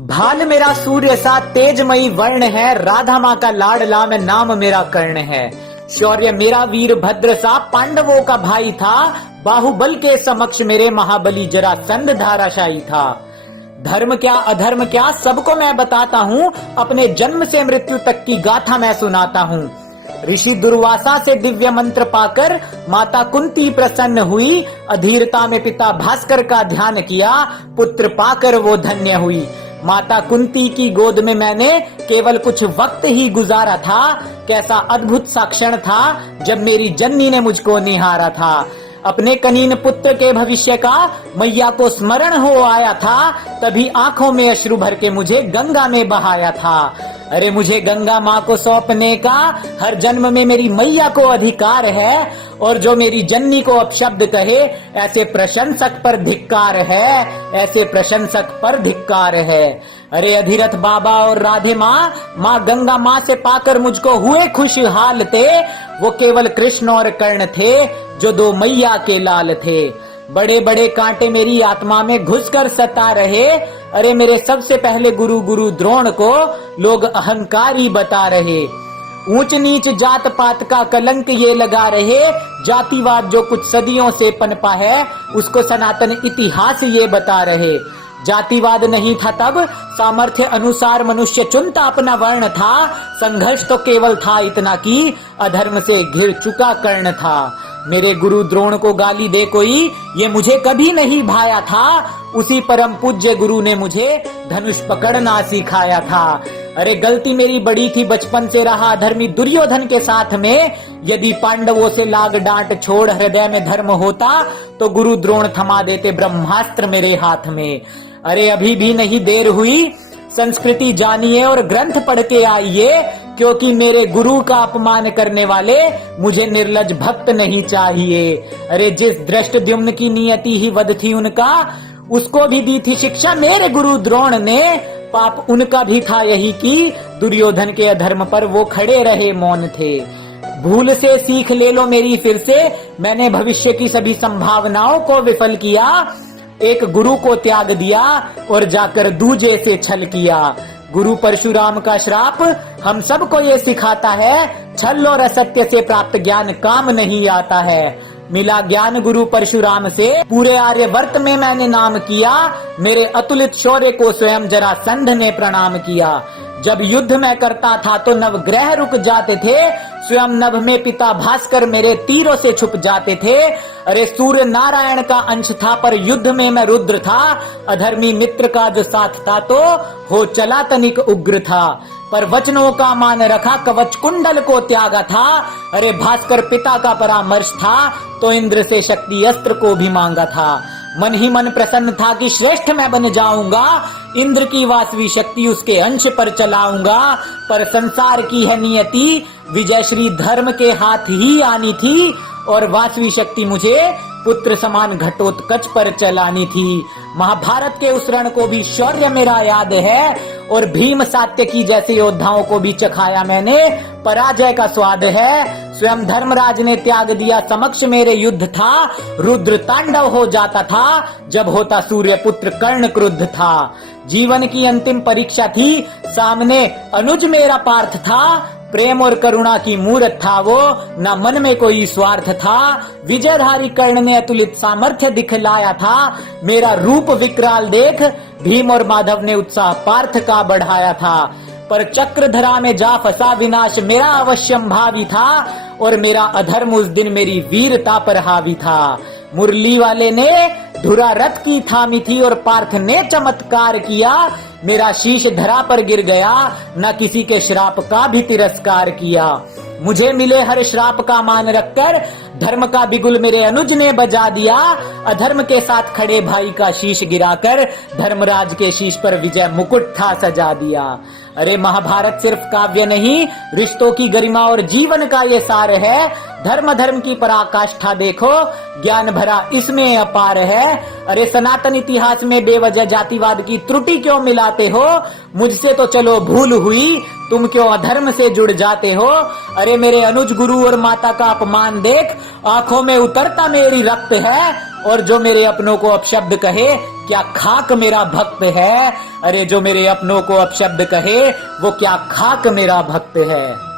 भाल मेरा सूर्य सा तेजमयी वर्ण है, राधा माँ का लाडला में नाम मेरा कर्ण है। शौर्य मेरा वीर भद्र सा पांडवों का भाई था, बाहुबल के समक्ष मेरे महाबली जरासंध धाराशायी था। धर्म क्या अधर्म क्या सबको मैं बताता हूँ, अपने जन्म से मृत्यु तक की गाथा मैं सुनाता हूँ। ऋषि दुर्वासा से दिव्य मंत्र पाकर माता कुंती प्रसन्न हुई, अधीरता में पिता भास्कर का ध्यान किया, पुत्र पाकर वो धन्य हुई। माता कुंती की गोद में मैंने केवल कुछ वक्त ही गुजारा था, कैसा अद्भुत सा क्षण था जब मेरी जननी ने मुझको निहारा था। अपने कनीन पुत्र के भविष्य का मैया को स्मरण हो आया था, तभी आंखों में अश्रु भर के मुझे गंगा में बहाया था। अरे मुझे गंगा माँ को सौंपने का हर जन्म में मेरी मैया को अधिकार है, और जो मेरी जननी को अपशब्द कहे ऐसे प्रशंसक पर धिक्कार है, ऐसे प्रशंसक पर धिक्कार है। अरे अधिरथ बाबा और राधे माँ, माँ गंगा माँ से पाकर मुझको हुए खुशहाल थे। वो केवल कृष्ण और कर्ण थे जो दो मैया के लाल थे। बड़े बड़े कांटे मेरी आत्मा में घुसकर सता रहे। अरे मेरे सबसे पहले गुरु द्रोण को लोग अहंकारी बता रहे। ऊंच नीच जात पात का कलंक ये लगा रहे, जातिवाद जो कुछ सदियों से पनपा है उसको सनातन इतिहास ये बता रहे। जातिवाद नहीं था तब, सामर्थ्य अनुसार मनुष्य चुनता अपना वर्ण था। संघर्ष तो केवल था इतना कि अधर्म से घिर चुका कर्ण था। मेरे गुरु द्रोण को गाली दे कोई, ये मुझे कभी नहीं भाया था। उसी परम पूज्य गुरु ने मुझे धनुष पकड़ना सिखाया था। अरे गलती मेरी बड़ी थी, बचपन से रहा धर्मी दुर्योधन के साथ में। यदि पांडवों से लाग डांट छोड़ हृदय में धर्म होता तो गुरु द्रोण थमा देते ब्रह्मास्त्र मेरे हाथ में। अरे अभी भी नहीं देर हुई, संस्कृति जानिए और ग्रंथ पढ़ के आइए, क्योंकि मेरे गुरु का अपमान करने वाले मुझे निर्लज भक्त नहीं चाहिए। अरे जिस दृष्टद्युम्न की नियति ही वध थी उनका, उसको भी दी थी शिक्षा मेरे गुरु द्रोण ने। पाप उनका भी था यही कि दुर्योधन के अधर्म पर वो खड़े रहे मौन थे। भूल से सीख ले लो मेरी फिर से, मैंने भविष्य की सभी संभावनाओं को विफल किया। एक गुरु को त्याग दिया और जाकर दूजे से छल किया। गुरु परशुराम का श्राप हम सबको ये सिखाता है, छल और असत्य से प्राप्त ज्ञान काम नहीं आता है। मिला ज्ञान गुरु परशुराम से, पूरे आर्यवर्त में मैंने नाम किया। मेरे अतुलित शौर्य को स्वयं जरासंध ने प्रणाम किया। जब युद्ध में करता था तो नवग्रह रुक जाते थे, स्वयं नभ में पिता भास्कर मेरे तीरों से छुप जाते थे। अरे सूर्य नारायण का अंश था पर युद्ध में मैं रुद्र था। अधर्मी मित्र का जो साथ था तो हो चला तनिक उग्र था, पर वचनों का मान रखा, कवच कुंडल को त्यागा था। अरे भास्कर पिता का परामर्श था तो इंद्र से शक्ति अस्त्र को भी मांगा था। मन ही मन प्रसन्न था कि श्रेष्ठ मैं बन जाऊंगा, इंद्र की वासवी शक्ति उसके अंश पर चलाऊंगा। पर संसार की है नियति, विजय श्री धर्म के हाथ ही आनी थी, और वासवी शक्ति मुझे पुत्र समान घटोत्कच पर चलानी थी। महाभारत के उस रण को भी शौर्य मेरा याद है, और भीम सात्यकी जैसे योद्धाओं को भी चखाया मैंने, पराजय का स्वाद है। स्वयं धर्मराज ने त्याग दिया, समक्ष मेरे युद्ध था। रुद्र तांडव हो जाता था जब होता सूर्य पुत्र कर्ण क्रुद्ध था। जीवन की अंतिम परीक्षा थी, सामने अनुज मेरा पार्थ था। प्रेम और करुणा की मूर्त था वो, न मन में कोई स्वार्थ था। विजयधारी कर्ण ने अतुलित सामर्थ्य दिखलाया था। मेरा रूप विकराल देख भीम और माधव ने उत्साह पार्थ का बढ़ाया था। पर चक्रधरा में जा फंसा विनाश मेरा अवश्यम भावी था, और मेरा अधर्म उस दिन मेरी वीरता पर हावी था। मुरली वाले ने धुरा रथ की थामी थी और पार्थ ने चमत्कार किया। मेरा शीश धरा पर गिर गया, न किसी के श्राप का भी तिरस्कार किया। मुझे मिले हर श्राप का मान रखकर धर्म का बिगुल मेरे अनुज ने बजा दिया। अधर्म के साथ खड़े भाई का शीश गिराकर धर्मराज के शीश पर विजय मुकुट था सजा दिया। अरे महाभारत सिर्फ काव्य नहीं, रिश्तों की गरिमा और जीवन का ये सार है। धर्म धर्म की पराकाष्ठा देखो, ज्ञान भरा इसमें अपार है। अरे सनातन इतिहास में बेवजह जातिवाद की त्रुटि क्यों मिलाते हो? मुझसे तो चलो भूल हुई, तुम क्यों अधर्म से जुड़ जाते हो? अरे मेरे अनुज गुरु और माता का अपमान देख, आंखों में उतरता मेरी रक्त है, और जो मेरे अपनों को अपशब्द कहे क्या खाक मेरा भक्त है। अरे जो मेरे अपनों को अपशब्द कहे वो क्या खाक मेरा भक्त है।